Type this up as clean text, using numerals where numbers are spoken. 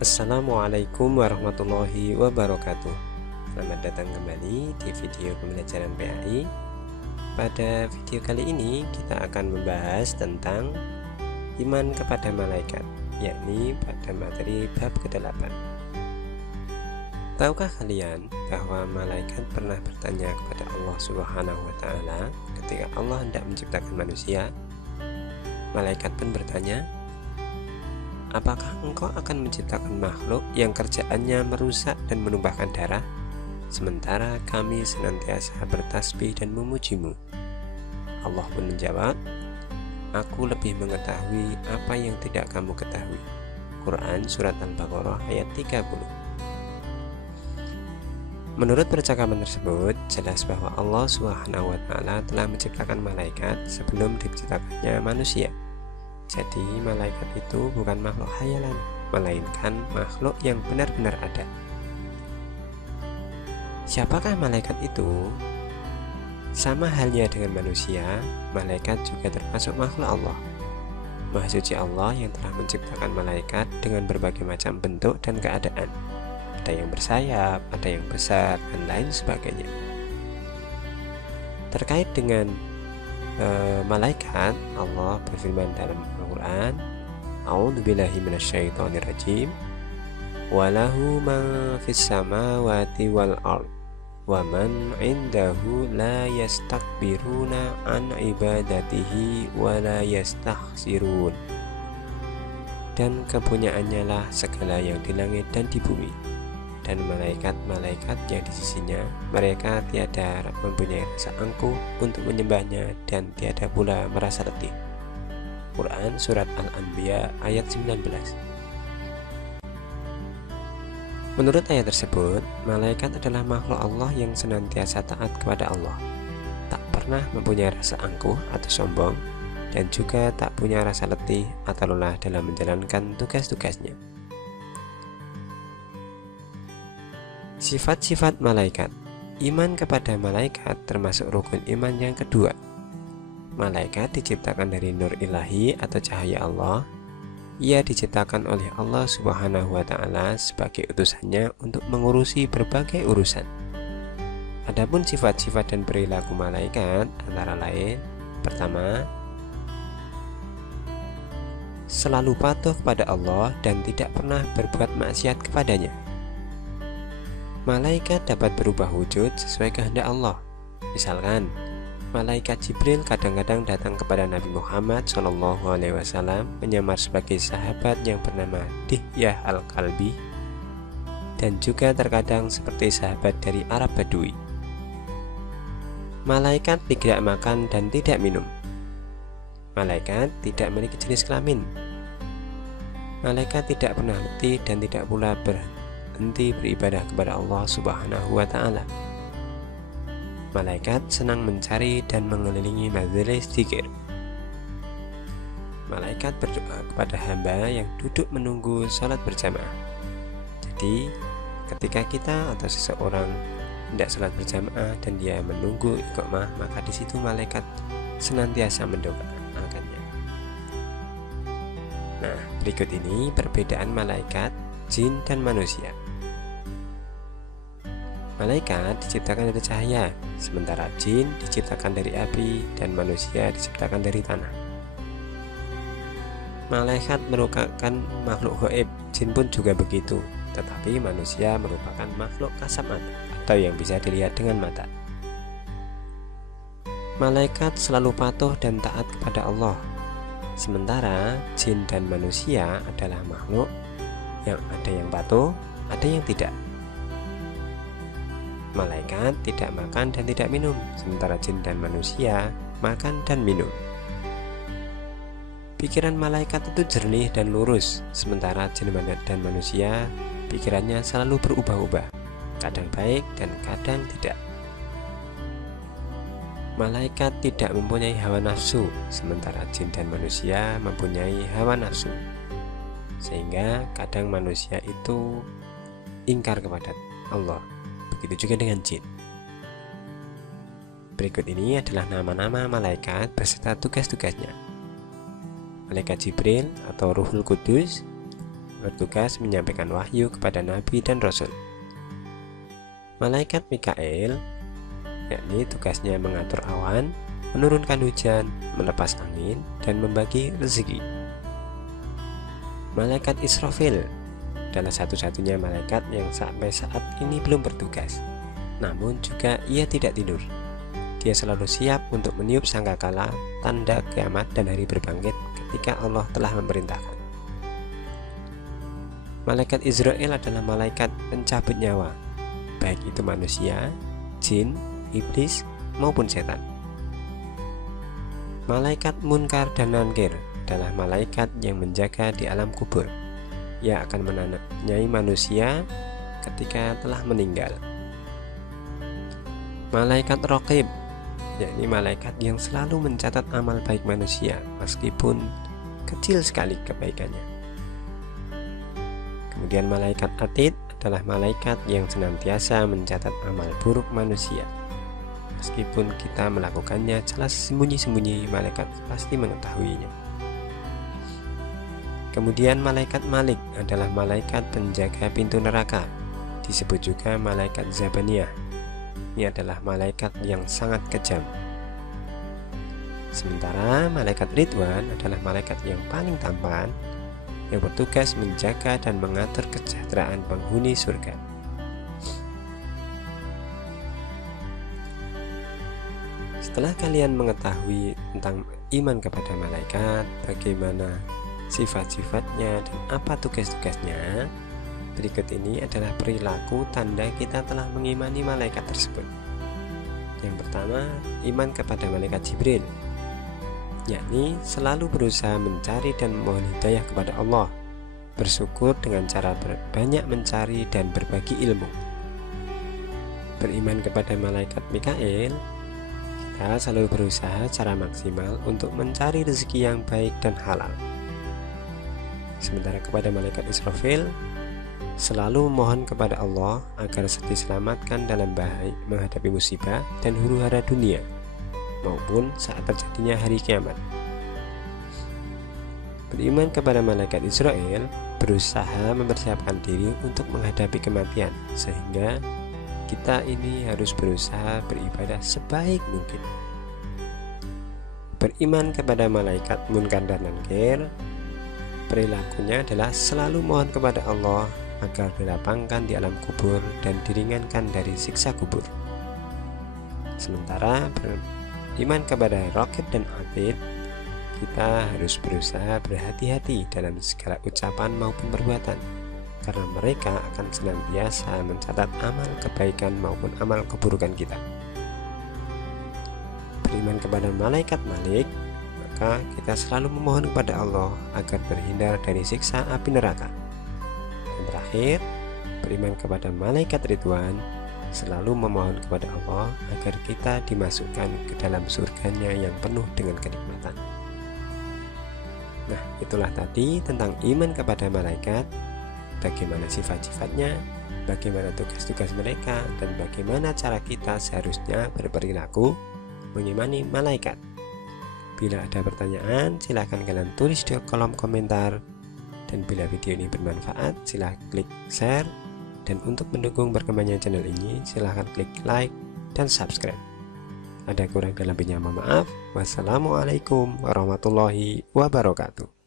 Assalamualaikum warahmatullahi wabarakatuh. Selamat datang kembali di video pembelajaran PAI. Pada video kali ini kita akan membahas tentang iman kepada malaikat, yakni pada materi bab ke-8. Tahukah kalian bahwa malaikat pernah bertanya kepada Allah Subhanahu wa Ta'ala ketika Allah hendak menciptakan manusia? Malaikat pun bertanya, apakah engkau akan menciptakan makhluk yang kerjaannya merusak dan menumpahkan darah, sementara kami senantiasa bertasbih dan memujimu? Allah pun menjawab, aku lebih mengetahui apa yang tidak kamu ketahui. Quran Surat Al-Baqarah ayat 30. Menurut percakapan tersebut, jelas bahwa Allah Subhanahu wa Ta'ala telah menciptakan malaikat sebelum diciptakannya manusia. Jadi malaikat itu bukan makhluk khayalan, melainkan makhluk yang benar-benar ada. Siapakah malaikat itu? Sama halnya dengan manusia, malaikat juga termasuk makhluk Allah. Maha suci Allah yang telah menciptakan malaikat dengan berbagai macam bentuk dan keadaan. Ada yang bersayap, ada yang besar, dan lain sebagainya. Terkait dengan malaikat, Allah berfirman dalam Al-Quran, A'udzubillahi minasyaitonirrajim, walahu ma fis samawati wal ard wa man indahu la yastakbiruna an ibadatihi wa la yastakhsirun. Dan kepunyaannya lah segala yang di langit dan di bumi, dan malaikat-malaikat yang di sisinya, mereka tiada mempunyai rasa angkuh untuk menyembahnya dan tiada pula merasa letih. Quran Surat Al-Anbiya ayat 19. Menurut ayat tersebut, malaikat adalah makhluk Allah yang senantiasa taat kepada Allah, tak pernah mempunyai rasa angkuh atau sombong, dan juga tak punya rasa letih atau lelah dalam menjalankan tugas-tugasnya. Sifat-sifat malaikat. Iman kepada malaikat termasuk rukun iman yang kedua. Malaikat diciptakan dari nur ilahi atau cahaya Allah. Ia diciptakan oleh Allah Subhanahu wa Ta'ala sebagai utusannya untuk mengurusi berbagai urusan. Adapun sifat-sifat dan perilaku malaikat antara lain, pertama, selalu patuh kepada Allah dan tidak pernah berbuat maksiat kepadanya. Malaikat dapat berubah wujud sesuai kehendak Allah. Misalkan, malaikat Jibril kadang-kadang datang kepada Nabi Muhammad SAW menyamar sebagai sahabat yang bernama Dihyah Al-Kalbi, dan juga terkadang seperti sahabat dari Arab Badui. Malaikat tidak makan dan tidak minum. Malaikat tidak memiliki jenis kelamin. Malaikat tidak pernah letih dan tidak pula berhenti beribadah kepada Allah Subhanahu wa Ta'ala. Malaikat senang mencari dan mengelilingi majelis zikir. Malaikat berdoa kepada hamba yang duduk menunggu sholat berjamaah. Jadi, ketika kita atau seseorang hendak sholat berjamaah dan dia menunggu iqamah, maka di situ malaikat senantiasa mendoakannya. Nah, berikut ini perbedaan malaikat, jin, dan manusia. Malaikat diciptakan dari cahaya, sementara jin diciptakan dari api dan manusia diciptakan dari tanah. Malaikat merupakan makhluk gaib, jin pun juga begitu, tetapi manusia merupakan makhluk kasat mata atau yang bisa dilihat dengan mata. Malaikat selalu patuh dan taat kepada Allah, sementara jin dan manusia adalah makhluk yang ada yang patuh, ada yang tidak. Malaikat tidak makan dan tidak minum, sementara jin dan manusia makan dan minum. Pikiran malaikat itu jernih dan lurus, sementara jin dan manusia pikirannya selalu berubah-ubah, kadang baik dan kadang tidak. Malaikat tidak mempunyai hawa nafsu, sementara jin dan manusia mempunyai hawa nafsu, sehingga kadang manusia itu ingkar kepada Allah. Begitu juga dengan jin. Berikut ini adalah nama-nama malaikat beserta tugas-tugasnya. Malaikat Jibril atau Ruhul Kudus, bertugas menyampaikan wahyu kepada nabi dan rasul. Malaikat Mikail, yakni tugasnya mengatur awan, menurunkan hujan, melepas angin, dan membagi rezeki. Malaikat Israfil adalah satu-satunya malaikat yang sampai saat ini belum bertugas. Namun juga ia tidak tidur. Dia selalu siap untuk meniup sangkakala, tanda kiamat dan hari berbangkit ketika Allah telah memerintahkan. Malaikat Israel adalah malaikat pencabut nyawa, baik itu manusia, jin, iblis, maupun setan. Malaikat Munkar dan Nankir adalah malaikat yang menjaga di alam kubur. Ia akan menanyai manusia ketika telah meninggal. Malaikat Raqib, yakni malaikat yang selalu mencatat amal baik manusia meskipun kecil sekali kebaikannya. Kemudian malaikat Atid adalah malaikat yang senantiasa mencatat amal buruk manusia. Meskipun kita melakukannya celah sembunyi-sembunyi, malaikat pasti mengetahuinya. Kemudian malaikat Malik adalah malaikat penjaga pintu neraka. Disebut juga malaikat Zabaniyah. Ini adalah malaikat yang sangat kejam. Sementara malaikat Ridwan adalah malaikat yang paling tampan, yang bertugas menjaga dan mengatur kesejahteraan penghuni surga. Setelah kalian mengetahui tentang iman kepada malaikat, bagaimana sifat-sifatnya dan apa tugas-tugasnya, berikut ini adalah perilaku tanda kita telah mengimani malaikat tersebut. Yang pertama, iman kepada malaikat Jibril, yakni selalu berusaha mencari dan memohon hidayah kepada Allah, bersyukur dengan cara banyak mencari dan berbagi ilmu. Beriman kepada malaikat Mikail, kita selalu berusaha secara maksimal untuk mencari rezeki yang baik dan halal. Sementara kepada malaikat Israfil, selalu memohon kepada Allah agar diselamatkan dalam bahaya menghadapi musibah dan huru-hara dunia maupun saat terjadinya hari kiamat. Beriman kepada malaikat Israel, berusaha mempersiapkan diri untuk menghadapi kematian, sehingga kita ini harus berusaha beribadah sebaik mungkin. Beriman kepada malaikat Munkar dan Nankir, perilakunya adalah selalu mohon kepada Allah agar dilapangkan di alam kubur dan diringankan dari siksa kubur. Sementara beriman kepada Raqib dan Atid, kita harus berusaha berhati-hati dalam segala ucapan maupun perbuatan, karena mereka akan senantiasa mencatat amal kebaikan maupun amal keburukan kita. Beriman kepada malaikat Malik, maka kita selalu memohon kepada Allah agar terhindar dari siksa api neraka. Dan terakhir, beriman kepada malaikat Ridwan, selalu memohon kepada Allah agar kita dimasukkan ke dalam surganya yang penuh dengan kenikmatan. Nah, itulah tadi tentang iman kepada malaikat, bagaimana sifat-sifatnya, bagaimana tugas-tugas mereka, dan bagaimana cara kita seharusnya berperilaku mengimani malaikat. Bila ada pertanyaan, silahkan kalian tulis di kolom komentar. Dan bila video ini bermanfaat, silahkan klik share. Dan untuk mendukung berkembangnya channel ini, silahkan klik like dan subscribe. Ada kurang dan lebihnya mohon maaf. Wassalamualaikum warahmatullahi wabarakatuh.